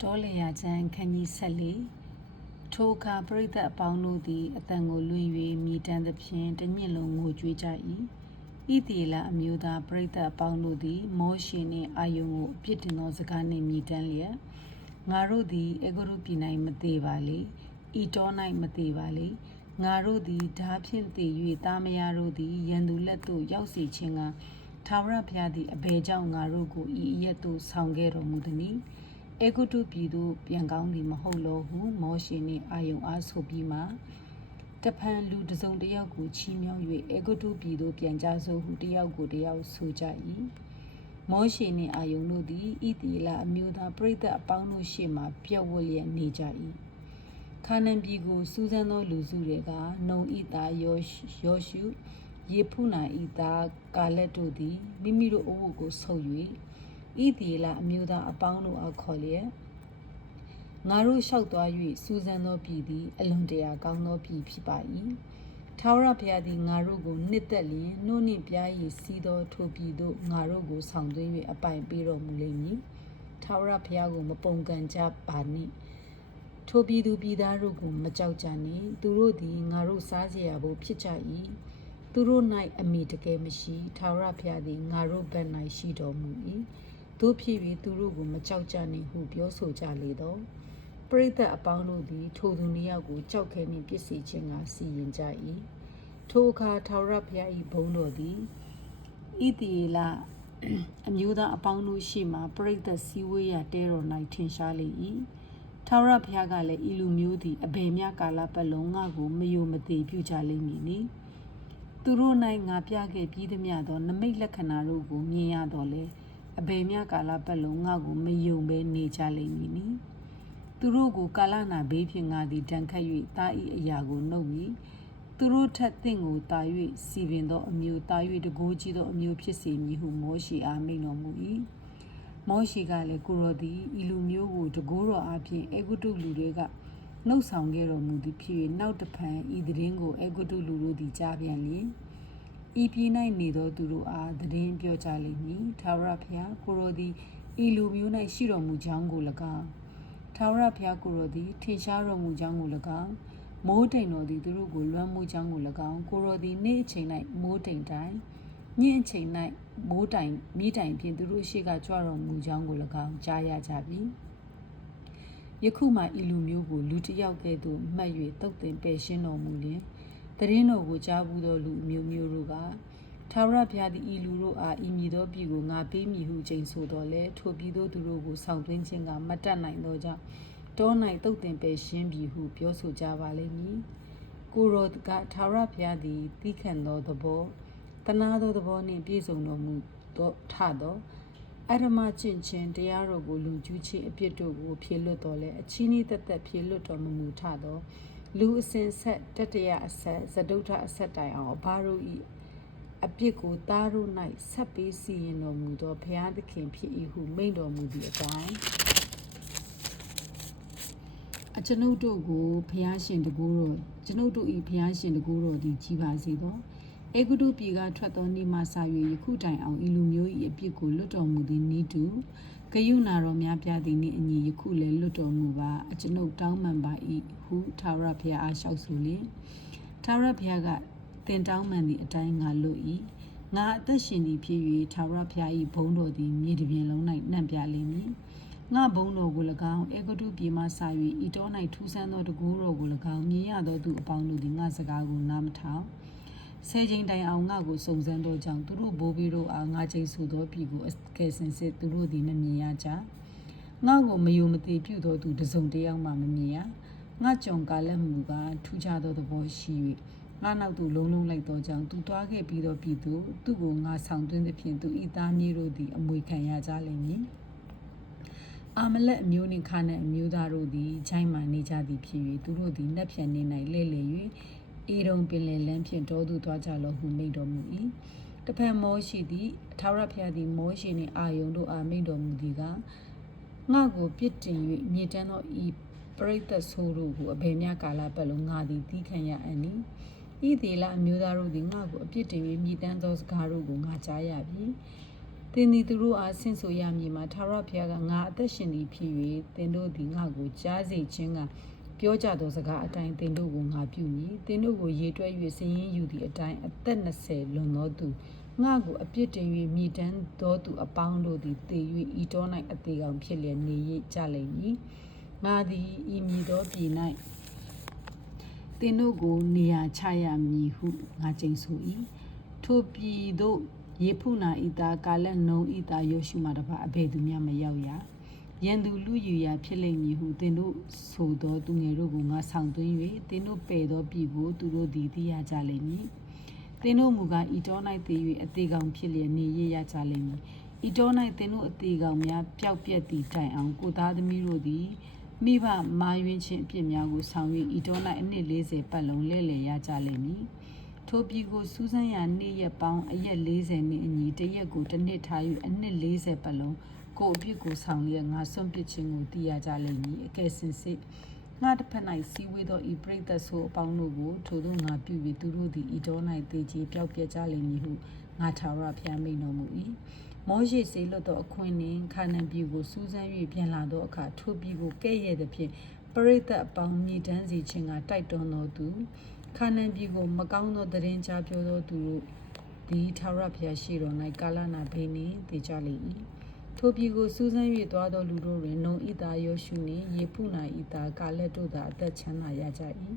တောလေယာချမ်းခန်းကြီးဆက်လေထိုအခါပရိသတ်အပေါင်းတို့သည်အတန်ကိုလွင်၍မြည်တမ်းသဖြင့်တညစ်လုံးငိုကြွေးကြ၏ဤတီလာအမျိုးသားပရိသတ်အပေါင်းတို့သည် မောရှင်နှင့်အာယုံကိုအပြစ်တင်သောစကားနှင့်မြည်တမ်းလျက်ငါတို့သည်အေဂရုပြည်၌မသေးပါလေဤတော၌မသေးပါလေငါတို့သည်ဓာဖြင့်တည်၍တာမယာတို့သည်ရန်သူလက်သို့ရောက်စေခြင်းကထာဝရဘုရားသည်အဘယ်ကြောင့်ငါတို့ကိုဤအရက်သို့ဆောင်ခဲ့တော်မူသနည်း အေဂုတုပြည်သို့ပြန်ကောင်းသည်မဟုတ်လောဟုမောရှေနှင့်အာယုံအားဆိုပြီးမှတဖန်လူတစ်စုံတစ်ယောက်ကိုချီးမြှောက်၍အေဂုတုပြည်သို့ပြန်ကြစို့ဟုတစ်ယောက်ကိုတစ်ယောက်ဆိုကြ၏မောရှေနှင့်အာယုံတို့သည်ဣသရေလအမျိုးသားပရိသတ်အပေါင်းတို့ရှေ့မှပြည့်ဝလျက်နေကြ၏ခါနန်ပြည်ကိုစူးစမ်းသောလူစုတွေကနုံဤသားယောယောရှုယေဖုနာဤသားကာလက်တို့သည်မိမိတို့အဝတ်ကိုဆုပ်၍ ဣသရေလအမျိုးသားအပေါင်းတို့အားခေါ်လျက်ငါတို့လျှောက်သွား၍စူးစမ်းသောပြည်သည်အလွန်တရာကောင်းသောပြည်ဖြစ်ပါ၏ထာဝရဘုရားသည်ငါတို့ကိုနှစ်သက်လျင်နှုတ်နှင့်ပြားရည်စီးသောထိုပြည်သို့ငါတို့ကိုဆောင်သွင်း၍အပိုင်ပေးတော်မူလိမ့်မည်ထာဝရဘုရားကိုမပုန်ကန်ကြပါနှင့်ထိုပြည်သူပြည်သားတို့ကိုမကြောက်ကြနှင့်သူတို့သည်ငါတို့စားစရာဘို့ဖြစ်ကြ၏သူတို့၌အမိတကယ်မရှိထာဝရဘုရားသည်ငါတို့ဘက်၌ရှိတော်မူ၏ တို့ဖြစ်၍သူတို့ကိုမကြောက်ကြနှင့်ဟုပြောဆိုကြလေတော့ပရိသတ်အပေါင်းတို့သည် ထိုသူနှစ်ယောက်ကိုကြောက်ခဲနှင့်ပြစ်စီခြင်းကစီရင်ကြ၏ထိုအခါထာဝရဘုရား၏ဘုန်းတော်သည်ဣတိယေလအမျိုးသားအပေါင်းတို့ရှေ့မှပရိသတ်စည်းဝေးရတဲတော်၌ထင်ရှားလေ၏ထာဝရဘုရားကလည်းဤလူမျိုးသည်အဘယ်မျှကာလပတ်လုံးငါကိုမယိုမသေးပြုကြလိမ့်မည်နီသူတို့၌ငါပြခဲ့ပြီးသမျှသောနမိတ်လက္ခဏာတို့ကိုမြင်ရတော့လေ အဘယ်မျှကာလပတ်လုံးငါကိုမယုံဘဲနေကြလိမ့်မည်နီသူတို့ကိုကာလနာဘေးဖြင့်ငါသည်တန်ခတ်၍တာဤအရာကိုနှုတ်မည်သူတို့ထက်သင့်ကိုတာ၍စီပင်သောအမျိုးတာ၍တကိုးကြီးသောအမျိုးဖြစ်စေမည်ဟုမောရှိအားမိန်တော်မူ၏မောရှိကလည်းကိုရောသည်ဤလူမျိုးကိုတကိုးတော်အပြင်အေဂုတုလူတွေကနှုတ်ဆောင်ခဲ့တော်မူသည်ဖြစ်၍နောက်တဖန်ဤသတင်းကိုအေဂုတုလူတို့သည်ကြားပြန်လျင် ဤပြည်၌နေသောသူတို့အားသတင်းပြောကြလိမ့်မည်ထာဝရဘုရားကိုရောသည်ဤလူမျိုး၌ရှိတော်မူကြောင်းကို၎င်းထာဝရဘုရားကိုရောသည်ထင်ရှားတော်မူကြောင်းကို၎င်းမိုးတိမ်တော်သည်သူတို့ကိုလွမ်းမှုကြောင်းကို၎င်းကိုရောသည်နေ့အချိန်၌မိုးတိမ်တိုင်းညင်အချိန်၌မိုးတိုင်မိတိုင်ဖြင့်သူတို့ရှိကကြွတော်မူကြောင်းကို၎င်းကြားရကြပြီယခုမှဤလူမျိုးကိုလူတစ်ယောက်ကဲ့သို့မှတ်၍တုတ်တင်ပယ်ရှင်းတော်မူလျင် တရင်တော်ကိုကြားဘူးသောလူမျိုးမျိုးတို့ကထာဝရဘုရားသည်ဤလူတို့အားဤမည်သောပြည်ကိုငါပေးမည်ဟုချိန်ဆိုတော်လဲထိုပြည်သောသူတို့ကိုဆောင်သွင်းခြင်းကမတတ်နိုင်သောကြောင့်တော၌တုတ်တင်ပယ်ရှင်းပြီဟုပြောဆိုကြပါလိမ့်မည်ကိုရောကထာဝရဘုရားသည်တိခတ်သောသဘောတနာသောသဘောနှင့်ပြည့်စုံတော်မူသောထသောအရမကျင့်ခြင်းတရားတော်ကိုလူကျူးခြင်းအပြစ်တို့ကိုဖြေလွတ်တော်လဲအချင်းဤတသက်ဖြေလွတ်တော်မမူထသော လူအစဉ်ဆက်တတရအဆက်ဇဒုထအဆက်တိုင်အောင်ဘာတို့ဤအပြစ်ကိုသားတို့၌ဆက်ပေးစီရင်တော်မူသောဘုရားသခင်ဖြစ်၏ဟုမိန့်တော်မူသည့်အတိုင်းအကျွန်ုပ်တို့ကိုဘုရားရှင်တကူတော်ကျွန်ုပ်တို့ဤဘုရားရှင်တကူတော်သည်ကြီးပါစေသောအေဂုတုပြည်ကထွက်သောနေမှဆာ၍ယခုတိုင်အောင်ဤလူမျိုး၏အပြစ်ကိုလွတ်တော်မူသည်နိတု ဂယုဏတော်များပြသည်နှင့်အညီယခုလည်းလွတ်တော်မူပါအကျွန်ုပ်တောင်းပန်ပါ၏ဟုထာဝရဘုရားအားလျှောက်ဆိုလျင်ထာဝရဘုရားကတင်တောင်းပန်သည့်အတိုင်းငါလွတ်၏ငါအသက်ရှင်သည်ဖြစ်၍ထာဝရဘုရား၏ဘုန်းတော်သည်မြေတစ်ပြင်လုံး၌နှံ့ပြလိမ့်မည်ငါဘုံတော်ကို၎င်းအေဂတုပြည်မှဆာ၍ဤတော်၌ထူးဆန်းသောတကူတော်ကို၎င်းမြင်ရသောသူအပေါင်းတို့သည်ငါစကားကိုနားမထောင် ဆယ်ချိန်တိုင်အောင်ငါကိုစုံစမ်းသောကြောင့်သူတို့ဘိုးဘီတို့အားငါချိန်ဆူသောပြည်ကိုအကယ်စင်စစ်သူတို့သည်မမြင်ရကြငါကိုမယုံမသိပြုသောသူတစုံတယောက်မှမမြင်ရငါကြုံကာလက်မှုကထူးခြားသောသဘောရှိ၍ငါနောက်သို့လုံးလုံးလိုက်သောကြောင့်သူသွားခဲ့ပြီးသောပြည်သူသူ့ကိုငါဆောင်သွင်းသည်ဖြင့်သူဤသားမြေတို့သည်အမွေခံရကြလိမ့်မည်အာမလက်အမျိုးနှင့်ခါနန်အမျိုးသားတို့သည်ဂျိုင်းမှနေကြသည်ဖြစ်၍သူတို့သည်နှက်ဖြန်နေ၌လဲ့လေ၍ အေရုံပင်လယ်လမ်းဖြင့်တောသူသွားကြလောဟုမိန့်တော်မူ၏တဖန်မောရှိသည်အထာဝရဘုရားသည်မောရှိနှင့်အာယုန်တို့အားမိန့်တော်မူသည်ကငါကိုပြစ်တင်၍မြေတန်းသောဤပရိသတ်ဆိုးတို့ကိုအဘယ်များကာလပတ်လုံးငါသည်သီးခံရအံ့နီဤသေးလအမျိုးသားတို့သည်ငါကိုအပြစ်တင်၍မြေတန်းသောစကားတို့ကိုငါကြားရပြီသင်သည်သူတို့အားဆင့်ဆိုရမည်မှာထာဝရဘုရားကငါအသက်ရှင်သည်ဖြစ်၍သင်တို့သည်ငါကိုကြားစေခြင်းက ပြောကြသောစကားအတိုင်းသင်တို့ကိုငါပြုမည်သင်တို့ကိုရေတွက်၍စည်ရင်ယူသည့်အတိုင်းအသက်20လွန်သောသူငါကိုအပြစ်တင်၍မြည်တမ်းသောသူအပေါင်းတို့သည်တည်၍ဤတော်၌အသေးကောင်ဖြစ်လျက်နေရကြလိမ့်မည်ငါသည်ဤမည်သောပြည်၌သင်တို့ကိုနေရာချရမည်ဟုငါကြိမ်ဆို၏ထိုပြည်သို့ယေဖုနာဤသားကာလက်နုံဤသားယောရှုမှတပါအဘယ်သူမျှမရောက်ရ ရန်သူလူယူရာဖြစ်လိမ့်မည်ဟုသင်တို့ဆိုသောသူငယ်တို့ကိုငါဆောင်သွင်း၍သင်တို့ပယ်သောပြည်ကိုသူတို့သည်သိရကြလိမ့်မည်သင်တို့မူကားဤတော်၌တည်၍အသေးကောင်ဖြစ်လျက်နေရရကြလိမ့်မည်ဤတော်၌သင်တို့အသေးကောင်များပျောက်ပြက်သည့်တိုင်အောင်ကိုသားသမီးတို့သည်မိဘမာယွင်းခြင်းအပြစ်များကိုဆောင်၍ဤတော်၌အနှစ်40ပတ်လုံးလဲလှယ်ရကြလိမ့်မည်ထိုပြည်ကိုစူးစမ်းရာနေ့ရက်ပေါင်းအရက်40နှစ်အညီတစ်ရက်ကိုတစ်နှစ်ထား၍အနှစ်40ပတ်လုံး ကိုအပြစ်ကိုဆောင်လျက်ငါဆွန့်ပစ်ခြင်းကိုသိရကြလိမ့်မည်အကယ်စင်စစ်ငါတစ်ဖက်၌စီဝေးသောဤပရိသတ်ဆိုအပေါင်းတို့ကိုထိုသို့ငါပြု၍သူတို့သည်ဤတော်၌တည်ကြည်ပျောက်ပြက်ကြလိမ့်မည်ဟုငါထာဝရဘုရားမိန့်တော်မူ၏မောရှိစေလွတ်သောအခွင့်နှင့်ခါနန်ပြည်ကိုစူးစမ်း၍ပြန်လာသောအခါထိုပြည်ကိုကဲ့ရဲ့သဖြင့်ပရိသတ်အပေါင်းမြည်တမ်းစေခြင်းကတိုက်တွန်းတော်သူခါနန်ပြည်ကိုမကောင်းသောသတင်းကြားပြောသောသူတို့ဒီထာဝရဘုရားရှိတော်၌ကာလနာဘေးနှင့်တည်ကြလိမ့်၏ ထိုပြည်ကိုစူးစမ်း၍သွားသောလူတို့တွင်နုံဤသားယောရှုနှင့်ယေဖုနာဤသားကာလက်တို့သာအသက်ချမ်းသာရကြ၏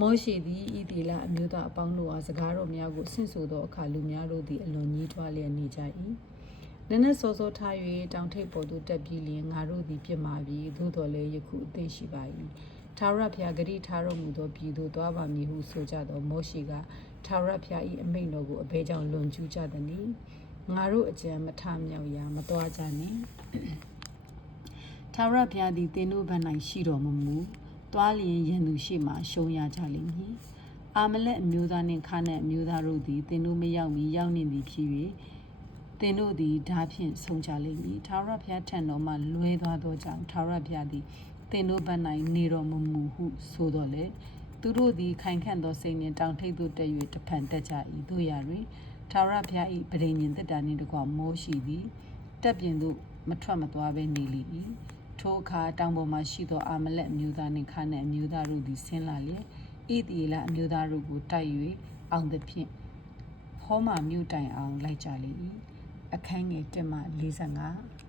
မောရှိသည်ဤတီလာအမျိုးသားအပေါင်းတို့အားစကားတော်များကိုဆင့်ဆိုသောအခါလူများတို့သည်အလွန်ကြီးထွားလျက်နေကြ၏နည်းနည်းစောစောထား၍တောင်ထိပ်ပေါ်သို့တက်ပြီးလျင်ငါတို့သည်ပြစ်မှာပြီးသို့တော်လည်းယခုအသိရှိပါ၏ထာဝရဘုရားဂရိထားတော်မူသောပြည်သို့သွားပါမည်ဟုဆိုကြသောမောရှိကထာဝရဘုရား၏အမိန့်တော်ကိုအဘဲကြောင့်လွန်ကျူးကြသည်။ ငါတို့အကြံမထမြောက်ရာမတော်ကြနှင့်။ထာဝရဘုရားသည်သင်တို့ဘက်၌ရှိတော်မမူ။သွားလျင်ယင်သူရှိမှရှုံးရကြလိမ့်မည်။အာမလက်အမျိုးသားနှင့်ခါနက်အမျိုးသားတို့သည်သင်တို့မရောက်မီရောက်နေသည်ဖြစ်၍သင်တို့သည်ဓာဖြင့်ဆုံးကြလိမ့်မည်။ထာဝရဘုရားထံတော်မှလွဲသွားသောကြောင့်ထာဝရဘုရားသည်သင်တို့ဘက်၌နေတော်မမူဟုဆိုတော်လေသူတို့သည်ခိုင်ခန့်သောစိတ်နှင့်တောင်ထိပ်သို့တက်၍တဖန်တက်ကြ၏တို့ရတွင် ထာဝရဘုရား၏ပရိညင်တက်တာနှင့်တကွမောရှိသည်တက်ပြင်သို့မထွက်မသွားဘဲနေလေ၏ထိုအခါတောင်ပေါ်မှရှိသောအာမလက်အမျိုးသားနှင့်ခါနက်အမျိုးသားတို့သည်ဆင်းလာလျက်ဣသရေလအမျိုးသားတို့ကိုတိုက်၍အောင်သဖြင့်ဟောမာမြို့တိုင်အောင်လိုက်ကြလေ၏အခန်းငယ်1မှ45